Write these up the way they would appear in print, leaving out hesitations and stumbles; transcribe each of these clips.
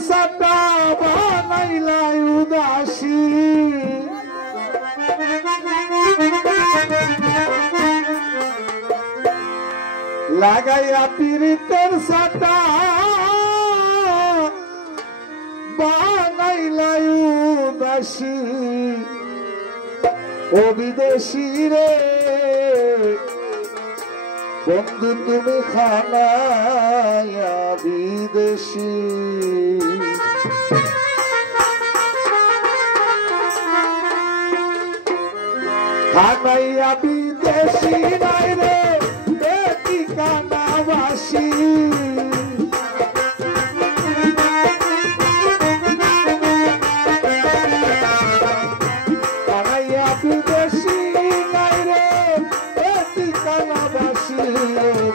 সাটা বানাইলাই উদাসী লাগাইয়া পীড়িতের সাটা বানাইলাই উদাসী ও বিদেশি রে বন্ধু তুমি খানায়া বিদেশি খানাইয়া বিদেশি নাই রে বেটি কানাবাসী খানাইয়া বিদেশি নাই রে বেটি কানাবাসী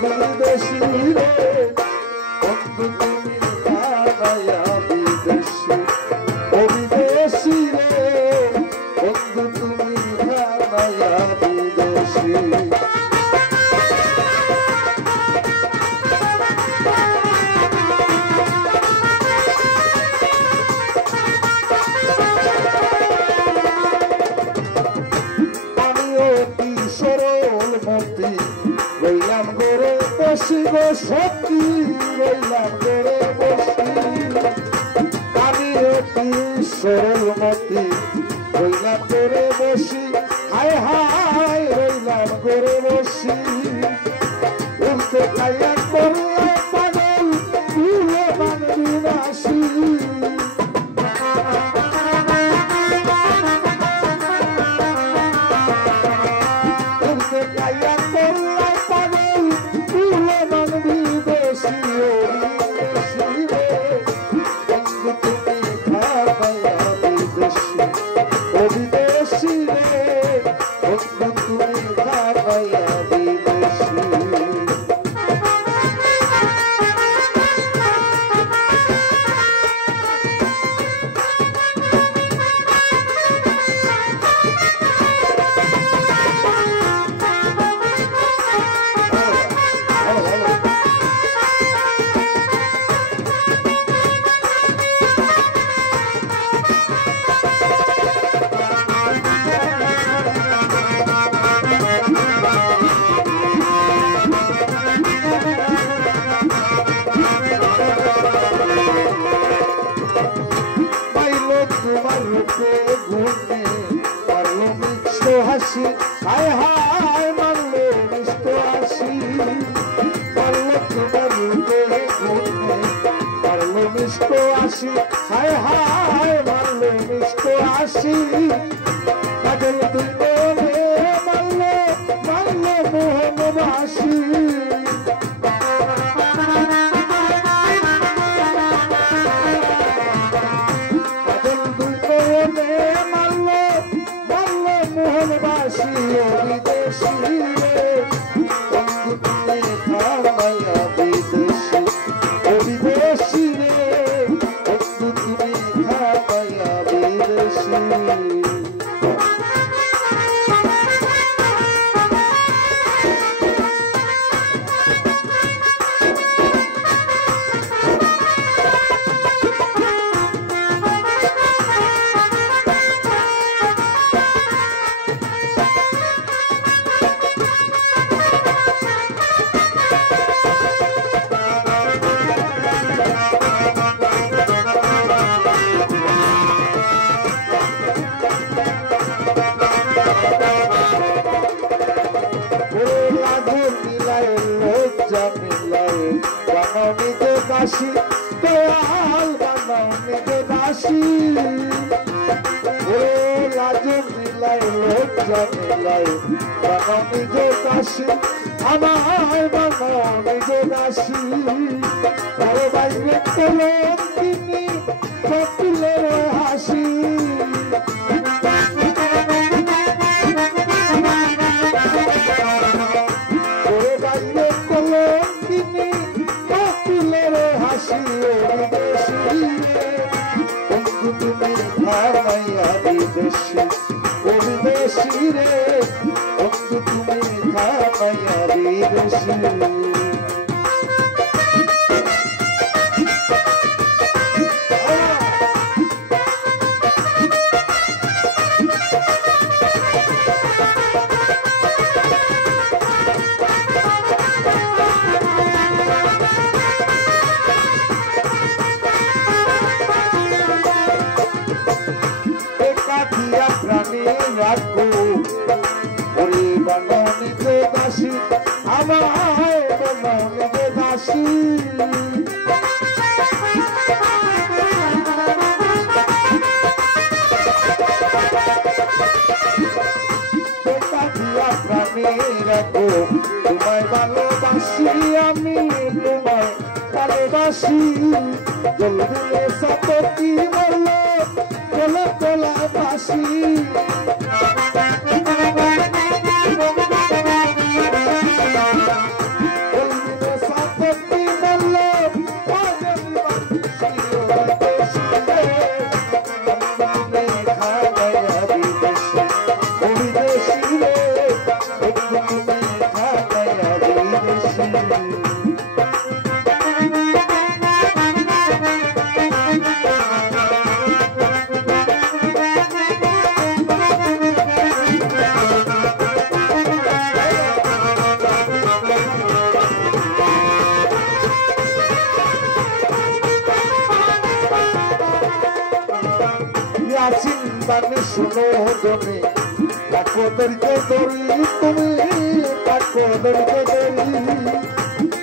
বিদেশি রে বন্ধু তুমি খানাইয়া বিদেশি ও বিদেশি রে বন্ধু তুমি খানাইয়া বিদেশি রইলাম করে বসি গো সত্যি রইলাম করে বসি আমি অতি সরলমতি রইলাম করে বসি হায় হায় রইলাম করে বসি উল্টে খাইয়া করলে পাগল ভুলে মানবি নাসি উল্টে খাইয়া করলে পাগল ভুলে মানবি বেশি বন্ধু তুমি খাইয়া বিদেশি ও বিদেশি রে বন্ধু তুমি খাইয়া বিদেশি তোমার রূপে গুণে মারলো মিষ্ট হাসি হায় হায় মারলো মিষ্ট হাসি মারলো তোমার রূপে গুণে মারলো মিষ্ট হাসি হায় হায় মারলো মিষ্ট হাসি কাজল দুর্গনে মারলো মারলো মোহনবাসী মোহনবাসী ও বিদেশি রে বন্ধু তুমি খানাইয়া বিদেশি ও বিদেশি রে বন্ধু তুমি খানাইয়া বিদেশি দাসী দয়াল বানাও নিজে দাসী ও লাজ মিলাই লজ্জা মিলাই বানাও নিজে দাসী আমায় বানাও নিজে দাসী বড় বাইরে কলম তিনি কপিলের হাসি বড় বাইরে কলম তিনি হাসি বিদেশি বন্ধু তুমি খানাইয়া বিদেশি ও বিদেশি রে বন্ধু তুমি খানাইয়া বিদেশি তোমায় ভালোবাসি আমি তোমায় ভালোবাসি জলদিলে সাপতি বলল তোলা তোলা বাসি জলদিলে সাপতি বলল চিন্তানি শুনো তুমি কাকোদরকে দরি তুমি কাকোদরকে দরি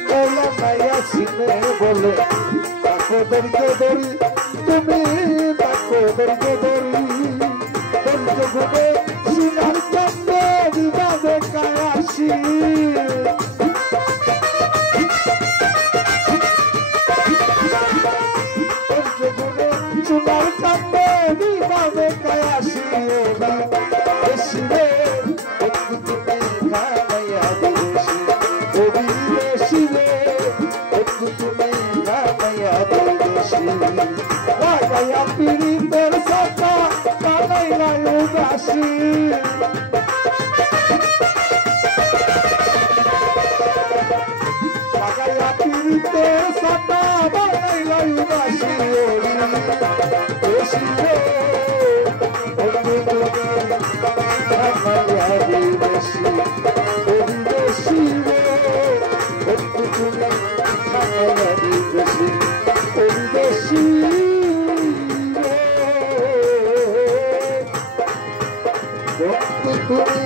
বলে নাইয়া সিনে বলে কাকোদরকে দরি তুমি কাকোদরকে দরি পঞ্চগুণে সিনার চন্দ্রে বিবাদে কায়াসি পঞ্চগুণে সিনার চন্দ্রে বিবাদে কায়াসি দেশিরে তুমি খামাইয়া দেশি ওবি দেশিরে তুমি খামাইয়া দেশি লাগাইয়া পিরিতের সাথা বানাইলা উদাসী লাগাইয়া পিরিতের সাথা বানাইলা উদাসী দেশিরে তুমি